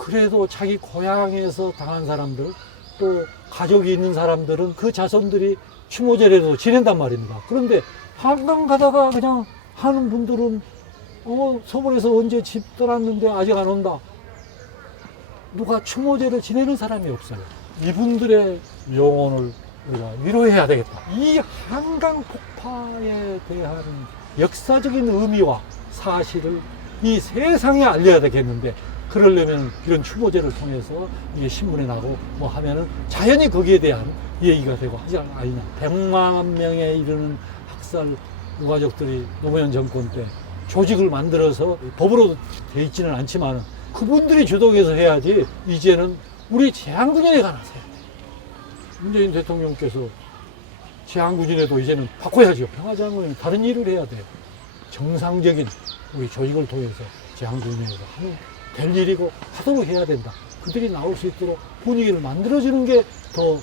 그래도 자기 고향에서 당한 사람들, 또 가족이 있는 사람들은 그 자손들이 추모제례도 지낸단 말입니다. 그런데 한강 가다가 그냥 하는 분들은 서울에서 언제 집 떠났는데 아직 안 온다. 누가 추모제를 지내는 사람이 없어요. 이분들의 영혼을 우리가 위로해야 되겠다. 이 한강 폭파에 대한 역사적인 의미와 사실을 이 세상에 알려야 되겠는데, 그러려면 이런 추모제를 통해서 이게 신문에 나고 뭐 하면은 자연히 거기에 대한 얘기가 되고 하지 않느냐. 100만 명에 이르는 학살 유가족들이 노무현 정권 때 조직을 만들어서 법으로 돼 있지는 않지만 그분들이 주도해서 해야지. 이제는 우리 제한군인에 관해서 해야 돼. 문재인 대통령께서 제한군인에도 이제는 바꿔야죠. 평화장군은 다른 일을 해야 돼요. 정상적인 우리 조직을 통해서 제한군인에서 하는 될 일이고 하도록 해야 된다. 그들이 나올 수 있도록 분위기를 만들어주는 게 더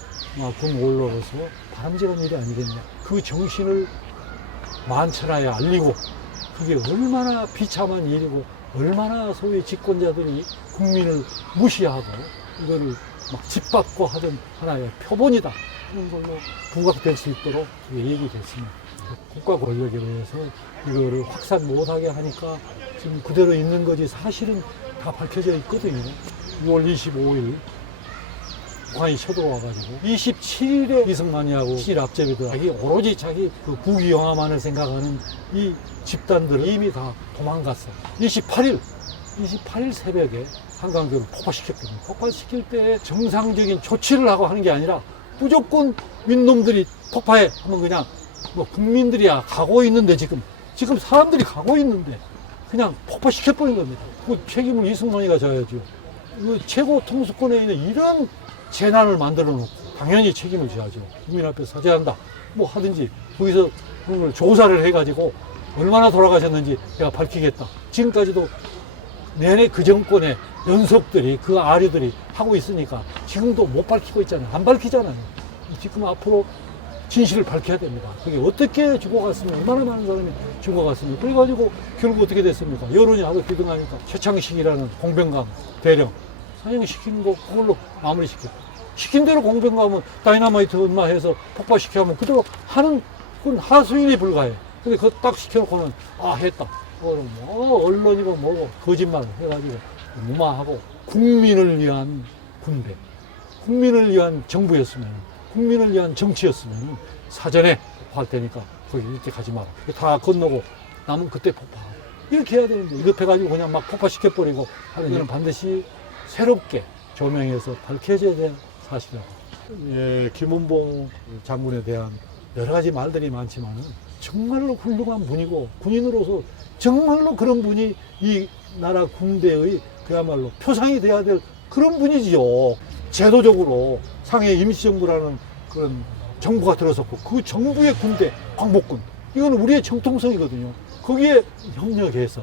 군원로로서 바람직한 일이 아니겠냐. 그 정신을 만천하에 알리고, 그게 얼마나 비참한 일이고 얼마나 소위 집권자들이 국민을 무시하고 이거를 막 짓밟고 하던 하나의 표본이다 하는 걸로 부각될 수 있도록 얘기됐습니다. 국가 권력에 의해서 이거를 확산 못하게 하니까 지금 그대로 있는 거지, 사실은 다 밝혀져 있거든요. 6월 25일 북한이 쳐들어와가지고 27일에 이승만이하고 실 앞제비들, 자기 오로지 자기 그 국위 영화만을 생각하는 이 집단들은 이미 다 도망갔어요. 28일 새벽에 한강교를 폭파시켰거든요. 폭파시킬 때 정상적인 조치를 하고 하는 게 아니라 무조건 윗놈들이 폭파해 하면 그냥 뭐 국민들이야 가고 있는데, 지금 사람들이 가고 있는데 그냥 폭파시켜버린 겁니다. 그 책임을 이승만이가 져야죠. 그 최고 통수권에 있는 이런 재난을 만들어 놓고 당연히 책임을 져야죠. 국민 앞에서 사죄한다 뭐 하든지, 거기서 그런 걸 조사를 해가지고 얼마나 돌아가셨는지 내가 밝히겠다. 지금까지도 내내 그 정권의 연속들이, 그 아류들이 하고 있으니까 지금도 못 밝히고 있잖아요. 안 밝히잖아요. 지금 앞으로 진실을 밝혀야 됩니다. 그게 어떻게 죽어갔으면, 얼마나 많은 사람이 죽어갔으면. 그래가지고 결국 어떻게 됐습니까? 여론이 아주 비등하니까 최창식이라는 공병감 대령 사형시킨 거 그걸로 마무리시켰고, 시킨 대로 공병감은 다이너마이트 음마해서 폭파시켜하면 그대로 하는, 그건 하수인이 불가해. 근데 그거 딱 시켜놓고는 했다. 언론이고 뭐고 거짓말 해가지고 무마하고, 국민을 위한 군대, 국민을 위한 정부였으면, 국민을 위한 정치였으면 사전에 할 테니까 거기 이렇게 가지 마라. 다 건너고 남은 그때 폭파. 이렇게 해야 되는데 이거 해가지고 그냥 막 폭파시켜버리고 하는 일은 반드시 새롭게 조명해서 밝혀져야 될 사실이라고. 예, 김원봉 장군에 대한 여러 가지 말들이 많지만은 정말로 훌륭한 분이고, 군인으로서 정말로 그런 분이 이 나라 군대의 그야말로 표상이 돼야 될 그런 분이지요. 제도적으로 상해 임시정부라는 그런 정부가 들어섰고, 그 정부의 군대, 광복군, 이건 우리의 정통성이거든요. 거기에 협력해서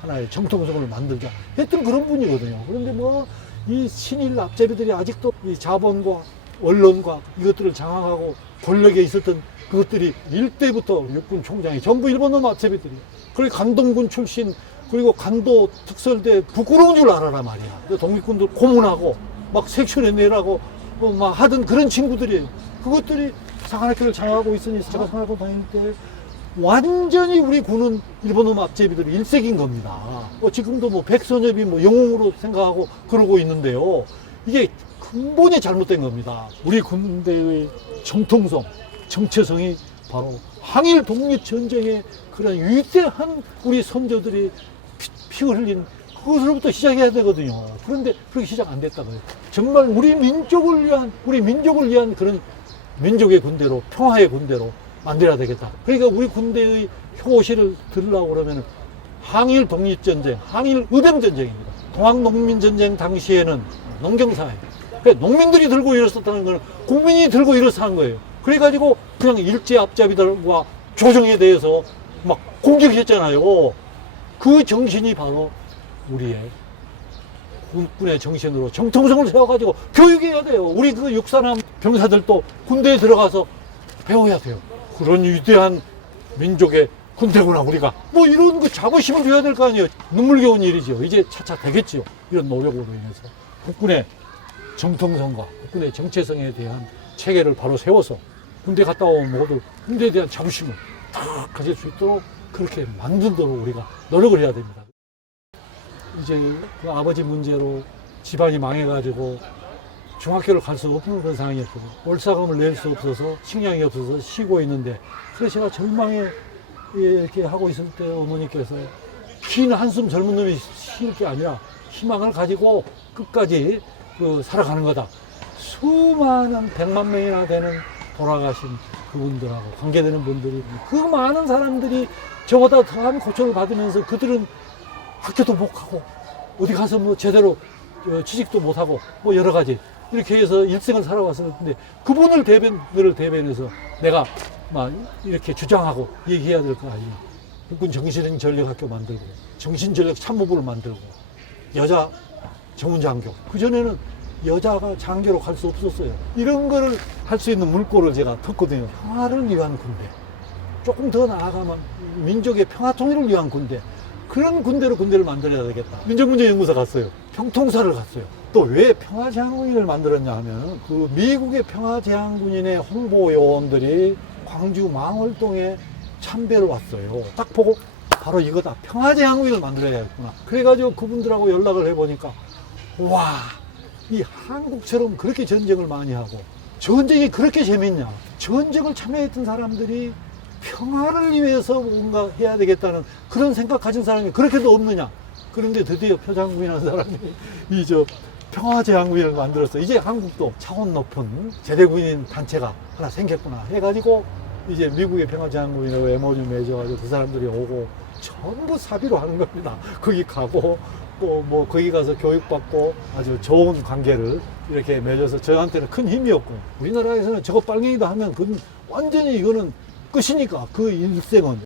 하나의 정통성을 만들자 했던 그런 분이거든요. 그런데 뭐 이 친일 앞제비들이 아직도 이 자본과 언론과 이것들을 장악하고 권력에 있었던 그것들이 일대부터 육군 총장이 전부 일본놈 앞제비들이, 그리고 간동군 출신, 그리고 간도 특설대 부끄러운 줄 알아라 말이야. 독립군들 고문하고 막 색출해 내라고 막 하던 그런 친구들이에요. 그것들이 사관학교를 장악하고 있으니, 제가 사관학교 다닐 때 완전히 우리 군은 일본놈 앞제비들이 일색인 겁니다. 지금도 뭐 백선엽이 뭐 영웅으로 생각하고 그러고 있는데요. 이게 근본이 잘못된 겁니다. 우리 군대의 정통성, 정체성이 바로 항일 독립전쟁의 그런 위대한 우리 선조들이 피를 흘린 그것으로부터 시작해야 되거든요. 그런데 그렇게 시작 안 됐다고요. 정말 우리 민족을 위한 그런 민족의 군대로, 평화의 군대로 만들어야 되겠다. 그러니까 우리 군대의 효시를 들으려고 그러면 항일 독립전쟁, 항일 의병전쟁입니다. 동학농민전쟁 당시에는 농경사회, 그러니까 농민들이 들고 일어섰다는 건 국민이 들고 일어서 한 거예요. 그래가지고 그냥 일제 앞잡이들과 조정에 대해서 막 공격했잖아요. 그 정신이 바로 우리의 군의 정신으로 정통성을 세워가지고 교육해야 돼요. 우리 그 육사남 병사들도 군대에 들어가서 배워야 돼요. 그런 위대한 민족의 군대구나 우리가 뭐 이런 거 자부심을 줘야 될 거 아니에요. 눈물겨운 일이죠. 이제 차차 되겠죠. 이런 노력으로 인해서 국군의 정통성과 국군의 정체성에 대한 체계를 바로 세워서 군대 갔다 오면 모두 군대에 대한 자부심을 다 가질 수 있도록 그렇게 만들도록 우리가 노력을 해야 됩니다. 이제 그 아버지 문제로 집안이 망해가지고 중학교를 갈 수 없는 그런 상황이었고 월사금을 낼 수 없어서 식량이 없어서 쉬고 있는데 그래서 제가 절망에 이렇게 하고 있을 때 어머니께서 긴 한숨 젊은 놈이 쉴 게 아니라 희망을 가지고 끝까지 살아가는 거다. 수많은 100만 명이나 되는 돌아가신 그분들하고 관계되는 분들이 그 많은 사람들이 저보다 더한 고초를 받으면서 그들은 학교도 못 가고 어디 가서 뭐 제대로 취직도 못 하고 뭐 여러 가지 이렇게 해서 일생을 살아왔었는데 그분을 대변해서 내가 막 이렇게 주장하고 얘기해야 될 거 아니에요. 국군 정신전력학교 만들고 정신전력 참모부를 만들고 여자 정훈장교 그전에는 여자가 장교로 갈 수 없었어요. 이런 거를 할 수 있는 물꼬를 제가 텄거든요. 평화를 위한 군대, 조금 더 나아가면 민족의 평화 통일을 위한 군대, 그런 군대를 만들어야 되겠다. 민족문제연구소 갔어요. 평통사를 갔어요. 또 왜 평화제한군인을 만들었냐 하면 그 미국의 평화제한군인의 홍보 요원들이 광주 망월동에 참배를 왔어요. 딱 보고 바로 이거다. 평화제한군인을 만들어야겠구나. 그래가지고 그분들하고 연락을 해보니까 와, 이 한국처럼 그렇게 전쟁을 많이 하고 전쟁이 그렇게 재밌냐. 전쟁을 참여했던 사람들이 평화를 위해서 뭔가 해야 되겠다는 그런 생각 가진 사람이 그렇게도 없느냐. 그런데 드디어 표장군이라는 사람이 평화제한군인을 만들었어. 이제 한국도 차원 높은 제대군인 단체가 하나 생겼구나 해가지고 이제 미국의 평화제한군이라고 MOU 맺어가지고 그 사람들이 오고 전부 사비로 하는 겁니다. 거기 가고 또 뭐 거기 가서 교육받고 아주 좋은 관계를 이렇게 맺어서 저한테는 큰 힘이었고 우리나라에서는 저거 빨갱이다 하면 그건 완전히 이거는 끝이니까 그 일생은